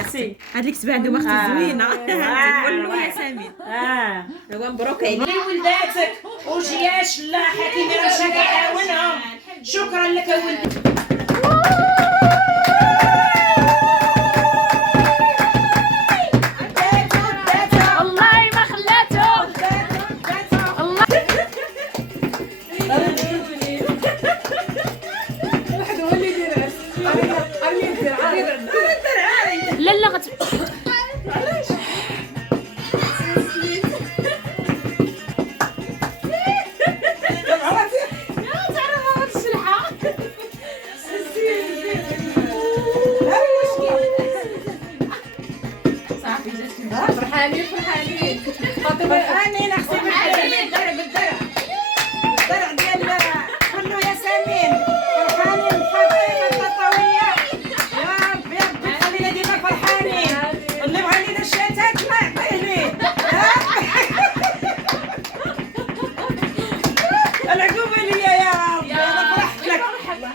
اختي هاد اللي كتبان عندهم اختي زوينه كله يا سمين هو مبروك عليك ولداتك وجياش لا حكيمي راه مشى كيعاونهم. شكرا لك يا ولدي. فرحانين فاطمه فرحانين اختي بالدرع ديال كله يا سمين. فرحانين فاطمه التطاويه يا ربي يا ربي خلينا ديما فرحانين. اللي بغى لينا الشتات ما يعطيه ليه. العقوبه ليا يا ربي انا فرحت لك.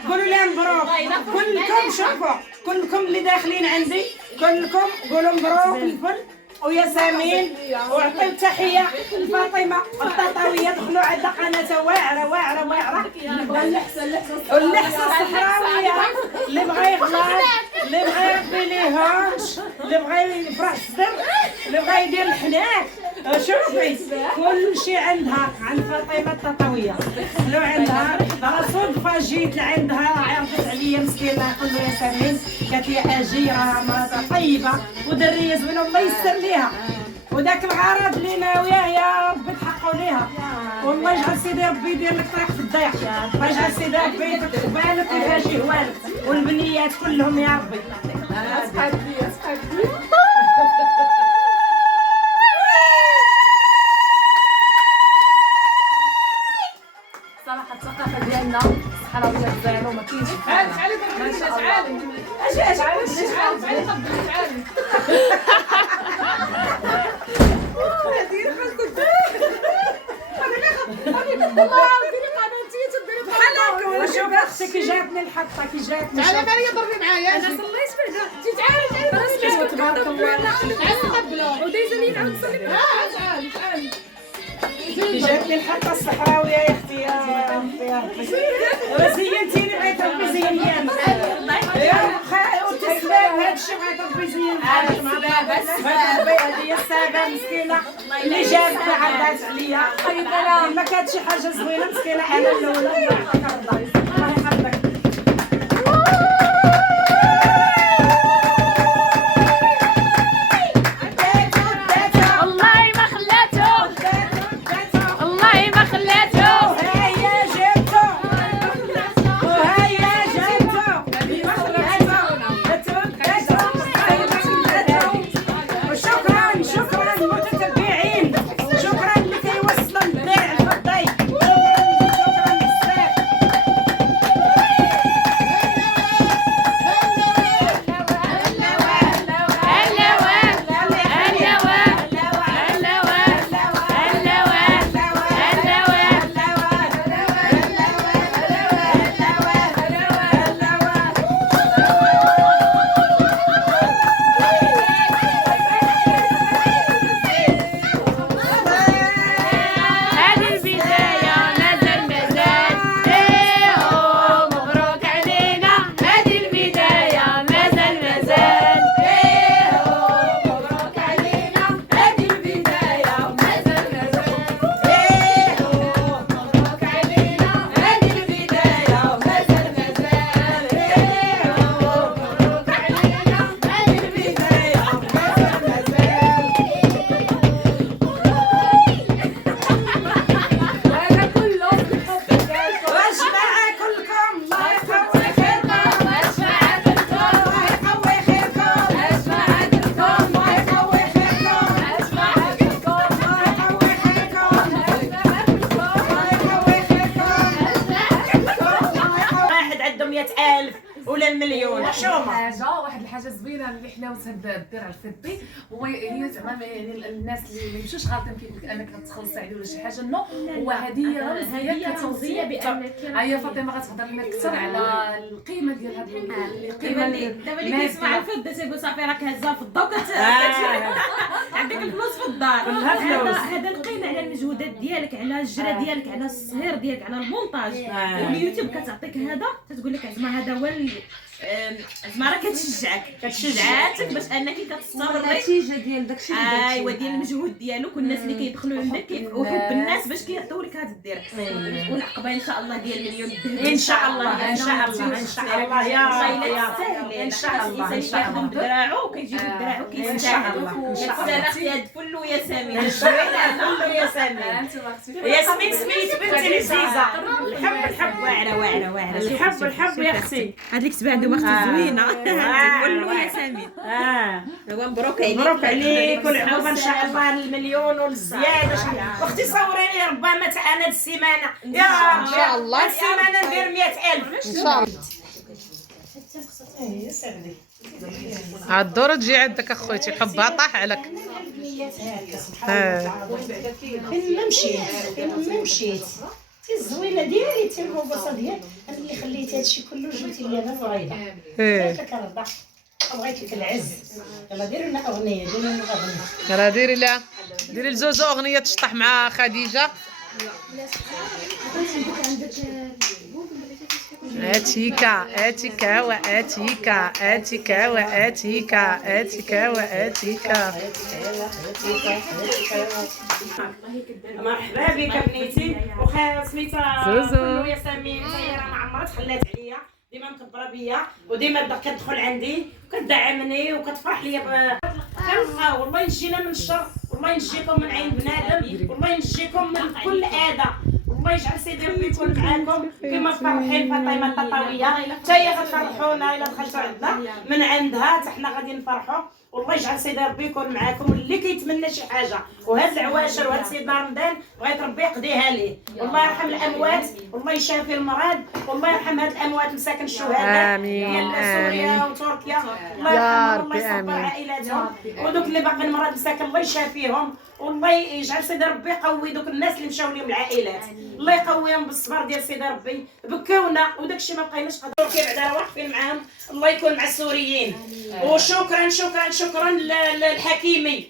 قولوا لي مبروك كلكم. شوفوا كلكم اللي داخلين عندي كلكم قولوا مبروك الكل ويا سمين. وعطيو تحيه لفاطمه التطاويه. دخلوا عندها قناه واعره واللحسه الصحراويه. اللي بغى يغلط اللي بغى يربي ليهونش اللي بغى يفرح الصدر اللي بغى يدير الحناك. شوفي كل شيء عندها عند فاطمه التطاويه. دخلوا عندها راه صدفه جيت لعندها عرضت عليا مسكينه. قلت له يا سمين قالت لي اجي راه مراه طيبه ودريه زوينه الله يسر ليها. وداك العرض اللي ناوياه يا ربي تحققوا ليها. والله يجعل سيدي ربي يدير لك طريق في الضيق. الله يجعل سيدي ربي يفتح بالك ويفاجئ والك والبنيات كلهم يا ربي. اصحابي صراحه الثقافه ديالنا الصحراويه الزيرو ما كاينش بحالها. ما شاء الله. شوف اختي كي جاتني الحطه كي جاتني. تعالي مريم ضربي معايا. انا صليت في الجو. تعالي تبارك الله. تعالي نقبلوا ودايزه لي نعاود نصلي معاها. تعالي كي جاتني الحطه الصحراويه يا اختي يا ربي. زينتيني بغيت ربي زيني انا. وتسلم هذا الشيء بغيت ربي يزين. بس هذه السابه مسكينه اللي جابتها عرضات عليا. ما كانت شي حاجه زوينه مسكينه انا الاولى. الله يحفظك. فيها اللي حلاوه هاد الدرع الفضي هي زعما يعني الناس اللي ما يمشوش غالطين كيقول لك انك غتخلصي عليه ولا شي حاجه نو هو هديه رمزيه رمزيه بانك هي فاطمه غتهضر لنا اكثر على القيمه ديال هاد دابا اللي كيسمع الفضه تيقول صافي راك هازه الفضه عندك الفلوس في الدار. هذا القيمه على المجهودات ديالك، على الجرا ديالك، على الصهير ديالك، على المونتاج. واليوتيوب كتعطيك هذا، تتقول لك زعما هذا هو زعما راه كتشجعك باش انك كتستمري النتيجه ديال داكشي اللي ايوا ديال المجهود ديالك. والناس اللي كيدخلوا عندك وحب الناس باش كيعطيو لك هذا الدرع. والعقبه ان شاء الله ديال مليون الذهب ان شاء الله ان شاء الله ان شاء الله يا ان شاء الله ان شاء الله بدراعو كيجيب الدراع ان شاء الله ان شاء الله اختي هاد الفل ويا سامي يا سامي ياسمين سميت بنتي لزيزه. الحب واعره الحب يا اختي. هاد الكتبه عندهم اختي زوينه الكل ويا سامي. هو مبروك عليك. مبروك عليك والعقوبه ان شاء الله للمليون والزياده. واختي صوري لي ربما تاع انا السيمانه يا ان شاء الله السيمانه ندير 100,000 ان شاء الله. يا سعدي عاد الدور تجي عندك اخوتي حبها طاح عليك. فين ما مشيت تي الزوينه ديالي تي البوصه ديالي انا اللي خليت هادشي كله جبتي لي انا صغيره. قلت لك رضا بغيت لك العز. يلا ديري لنا اغنيه راه ديري لزوزو اغنيه تشطح مع خديجه. اتيكا واتيكا مرحبا بك بنيتي وخا سميتها زوزو. يا سامي راه ما عمرها تخلات عليا ديما مكبره بيا وديما كتدخل عندي وكتدعمني وكتفرح ليا والله ينجينا من الشر والله ينجيكم من عين بنادم والله ينجيكم من كل اذى والله يجعل سيدي ربي يكون معاكم كما فرحين فاطمه التطاويه حتى هي غتفرحونا الا دخلتوا عندنا من عندها حتى حنا غادي نفرحوا والله يجعل سيدي ربي يكون معاكم. واللي كيتمنى شي حاجه وهاد العواشر وهاد سيدنا رمضان بغيت ربي يقضيها ليه. والله يرحم الاموات والله يشافي المرض والله يرحم هاد الاموات مساكن الشهداء ديال سوريا وتركيا. الله يرحمهم والله يصبر عائلاتهم ودوك اللي باقيين مرض مساكن الله يشافيهم والله يجعل سيدي ربي يقوي دوك الناس اللي مشاو لهم العائلات. الله يقويهم بالصبر ديال سيدي ربي. بكاونا وداكشي ما بقيناش تركيا بعدا واقفين معاهم. الله يكون مع السوريين. وشكرا شكرا شكرا للحكيمي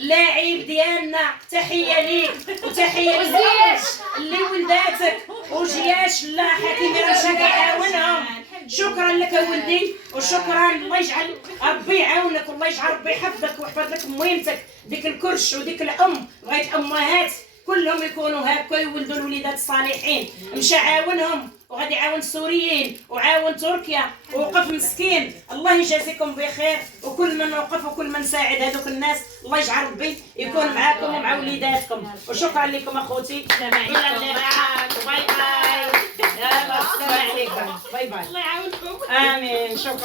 اللاعب ديالنا. تحيه ليك وتحيه للجياش اللي ولداتك وجياش لا حكيمي راه مشى كيعاونهم. شكرا لك ولدي وشكرا. الله يجعل ربي يعاونك والله يجعل ربي يحفظك ويحفظ لك مويمتك ديك الكرش وديك الام. بغيت امهات كلهم يكونوا هكا يولدوا الوليدات الصالحين. مشى عاونهم وغادي يعاون السوريين وعاون تركيا ووقف مسكين. الله يجازيكم بخير وكل من وقف وكل من ساعد هذوك الناس. الله يجعل ربي يكون معاكم ومع وليداتكم. وشكرا لكم اخوتي. الى اللقاء. باي باي. يلا السلام عليكم. باي باي. الله يعاونكم. امين. شكرا.